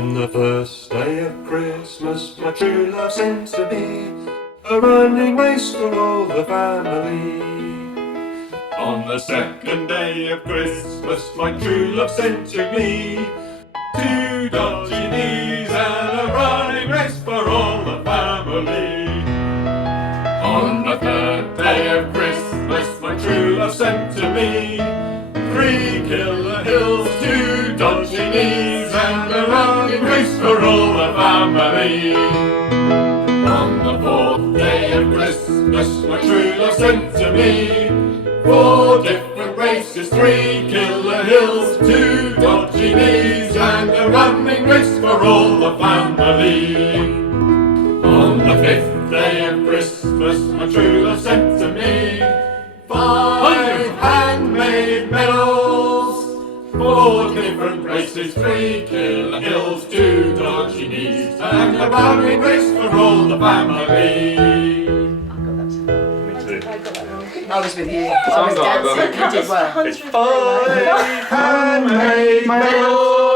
On the first day of Christmas, my true love sent to me a running race for all the family. On the second day of Christmas, my true love sent to me two dodgy knees and a running race for all the family. On the third day of Christmas, my true love sent to me three killer hills, two dodgy knees, and a running race for all the family. On the fourth day of Christmas, my true love sent to me four different races, three killer hills, two dodgy knees, and a running race for all the family. On the fifth day of Christmas, my true love sent to me five handmade medals, four different races, three killer hills, two dodgy knees, and a running race for all the family. I was with you. I was dancing. You did well. It's five handmade medals.